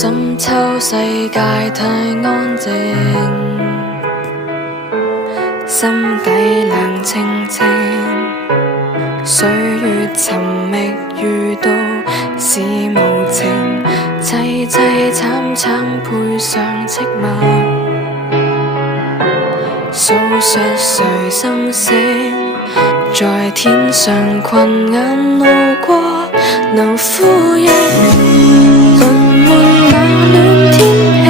深秋世界太安靜，心底冷清清，歲月尋覓遇到是無情，凄凄慘慘配上寂寞，訴說誰心聲，在天上群雁路過，能呼應輪換冷暖天氣，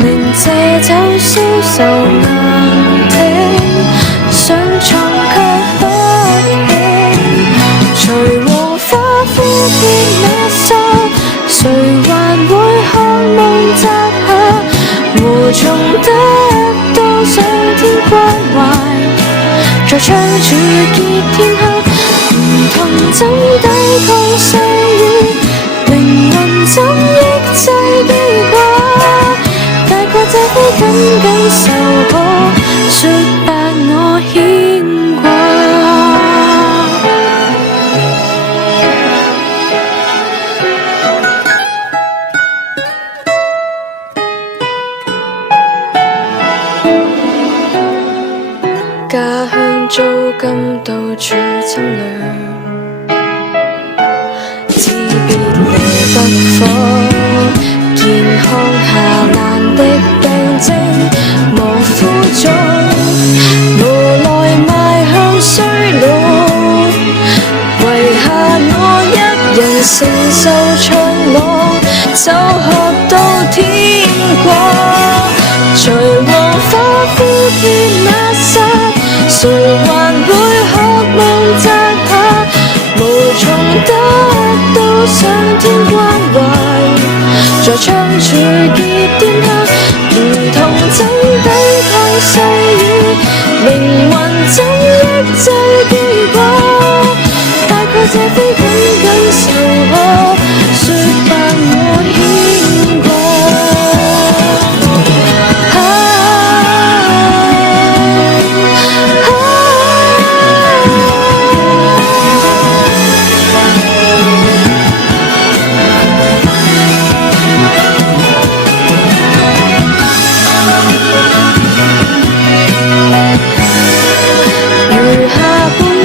令這酒消受難聽，想創卻不起，隨黃花枯竭那剎，誰還會渴望摘下，無從得到上天關懷，在窗處結天黑，唔同怎抵抗細雨，靈魂怎抑制記掛，大概這非僅僅愁可說白我牽掛。家鄉租金到處侵略，自別離不可，健康下難的病症模糊咗，無奈邁向衰老，遺下我一人承受長浪，就學到天光，隨黃花枯竭那剎，誰還會渴望摘下，無從得到上天關懷，在窗處結天黑，唔同怎抵抗細雨，靈魂怎抑制記掛，大概這非僅僅愁可說白我牽掛。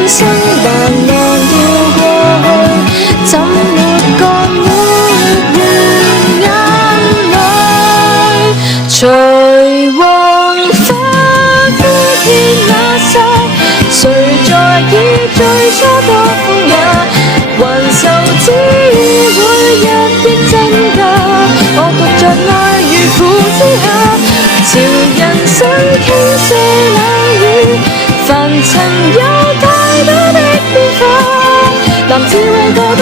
生還忘掉過去，怎沒覺沒完眼淚，隨黃花枯竭那剎，誰在意最初多風也，還愁只會日益增加，我獨着愛如苦之下，朝人生傾瀉冷雨，凡塵有太多的變化，男子為個都